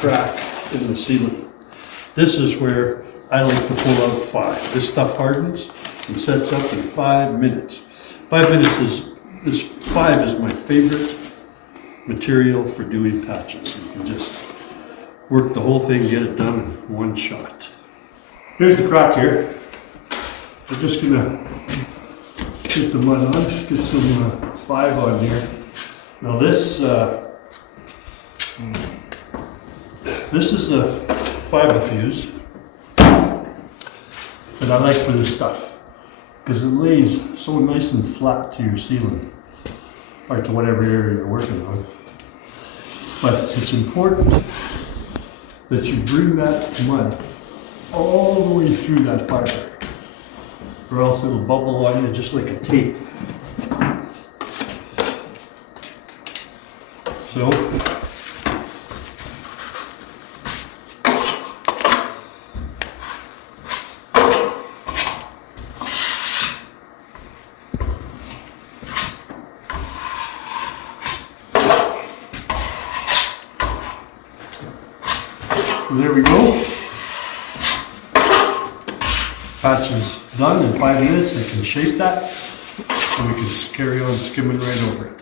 crack in the ceiling. This is where I like to pull out 5. This stuff hardens and sets up in 5 minutes. 5 minutes is, this 5 is my favorite material for doing patches. You can just work the whole thing, get it done in one shot. Here's the crack here. We're just gonna get the mud on, get some 5 on here. Now this is a fiber fuse that I like for this stuff because it lays so nice and flat to your ceiling or to whatever area you're working on. But it's important that you bring that mud all the way through that fiber, or else it'll bubble on you just like a tape. So there we go. Patch is done in 5 minutes. I can shape that and we can just carry on skimming right over it.